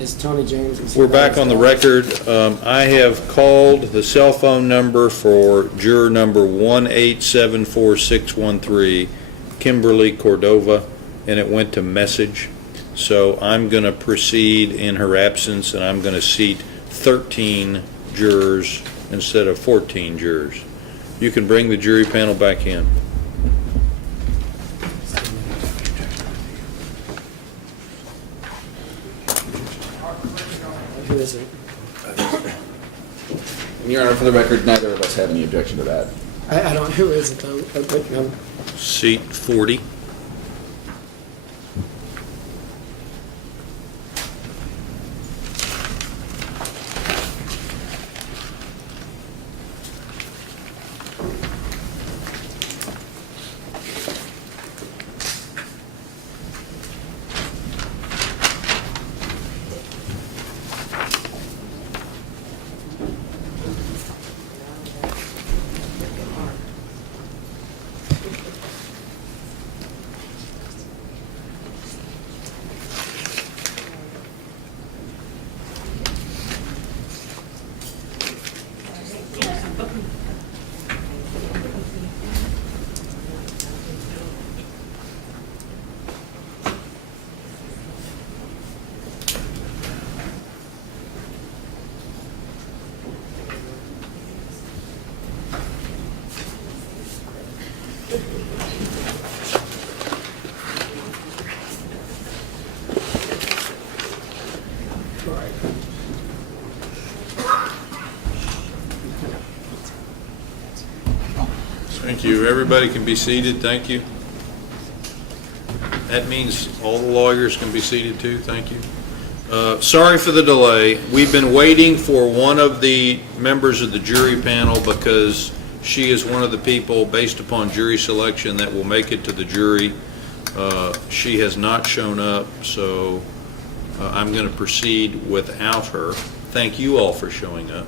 Is Tony James? We're back on the record. I have called the cell phone number for juror number 1874613, Kimberly Cordova, and it went to message. So I'm going to proceed in her absence, and I'm going to seat 13 jurors instead of 14 jurors. You can bring the jury panel back in. Who is it? Your Honor, for the record, neither of us have any objection to that. I don't. Who is it though? No. Seat 40. Thank you. Everybody can be seated. Thank you. That means all the lawyers can be seated too. Thank you. Sorry for the delay. We've been waiting for one of the members of the jury panel because she is one of the people, based upon jury selection, that will make it to the jury. She has not shown up, so I'm going to proceed without her. Thank you all for showing up.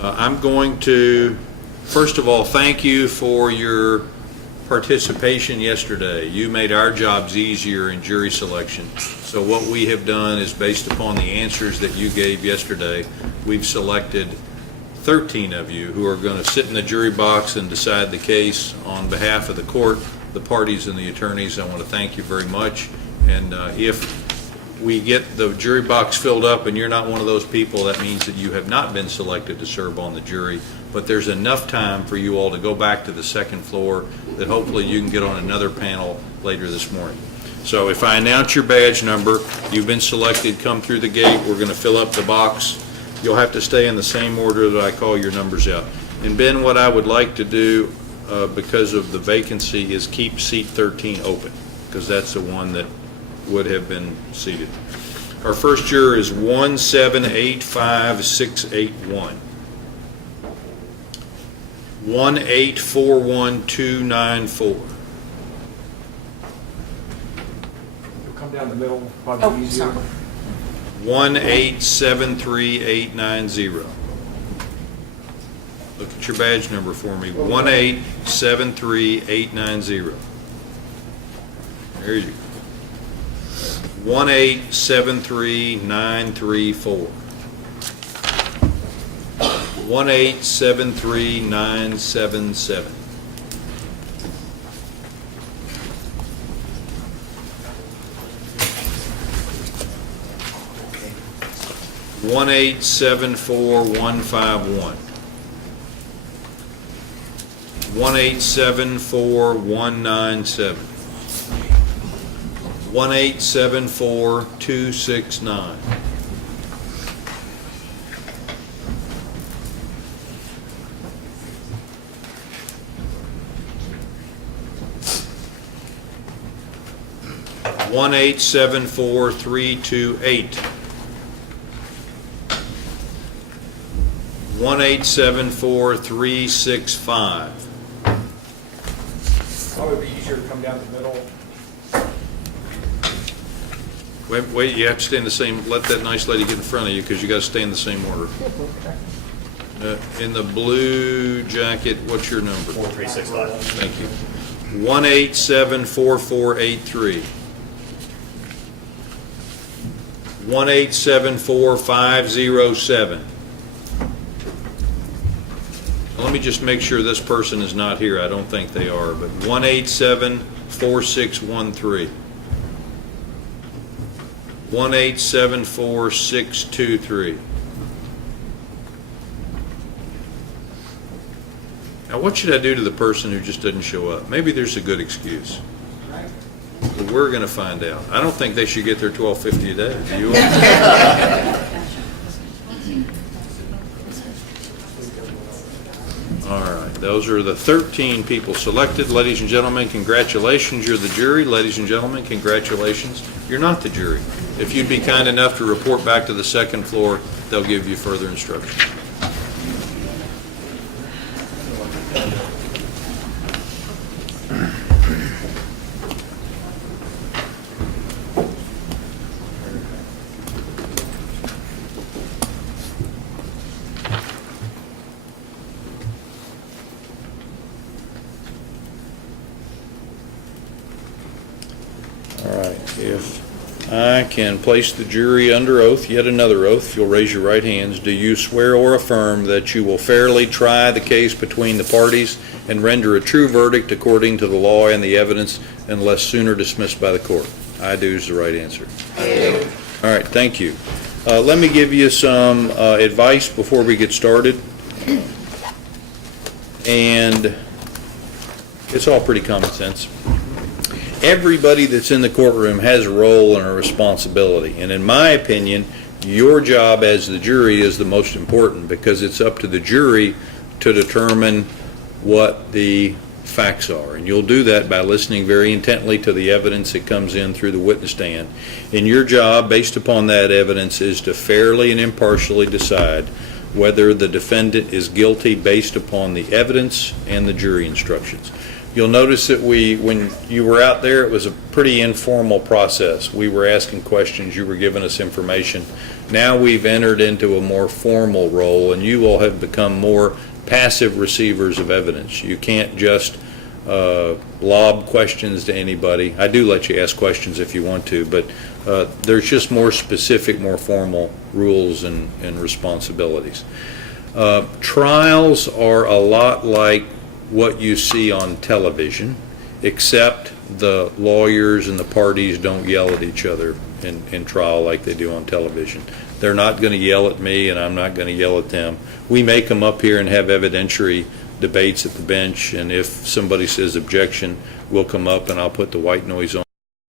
I'm going to, first of all, thank you for your participation yesterday. You made our jobs easier in jury selection. So what we have done is, based upon the answers that you gave yesterday, we've selected 13 of you who are going to sit in the jury box and decide the case on behalf of the court, the parties, and the attorneys. I want to thank you very much. And if we get the jury box filled up and you're not one of those people, that means that you have not been selected to serve on the jury. But there's enough time for you all to go back to the second floor that hopefully you can get on another panel later this morning. So if I announce your badge number, you've been selected, come through the gate, we're going to fill up the box. You'll have to stay in the same order that I call your numbers out. And Ben, what I would like to do, because of the vacancy, is keep seat 13 open, because that's the one that would have been seated. Our first juror is 1785681. 1841294. You'll come down the middle, probably easier. 1873890. Look at your badge number for me. 1873890. There you go. 1873934. 1873977. 1874151. 1874197. 1874269. 1874328. 1874365. Probably be easier to come down the middle. Wait, you have to stay in the same, let that nice lady get in front of you, because you got to stay in the same order. In the blue jacket, what's your number? 4365. Thank you. 1874483. 1874507. Let me just make sure this person is not here. I don't think they are, but 1874613. 1874623. Now, what should I do to the person who just didn't show up? Maybe there's a good excuse. But we're going to find out. I don't think they should get their $12.50 a day. Do you? All right. Those are the 13 people selected. Ladies and gentlemen, congratulations. You're the jury. Ladies and gentlemen, congratulations. You're not the jury. If you'd be kind enough to report back to the second floor, they'll give you further instructions. All right, if I can place the jury under oath, yet another oath, if you'll raise your right hands, do you swear or affirm that you will fairly try the case between the parties and render a true verdict according to the law and the evidence unless sooner dismissed by the court? I do is the right answer. I do. All right, thank you. Let me give you some advice before we get started. And it's all pretty common sense. Everybody that's in the courtroom has a role and a responsibility. And in my opinion, your job as the jury is the most important because it's up to the jury to determine what the facts are. And you'll do that by listening very intently to the evidence that comes in through the witness stand. And your job, based upon that evidence, is to fairly and impartially decide whether the defendant is guilty based upon the evidence and the jury instructions. You'll notice that when you were out there, it was a pretty informal process. We were asking questions, you were giving us information. Now we've entered into a more formal role, and you all have become more passive receivers of evidence. You can't just lob questions to anybody. I do let you ask questions if you want to, but there's just more specific, more formal rules and responsibilities. Trials are a lot like what you see on television, except the lawyers and the parties don't yell at each other in trial like they do on television. They're not going to yell at me, and I'm not going to yell at them. We may come up here and have evidentiary debates at the bench, and if somebody says objection, we'll come up and I'll put the white noise on.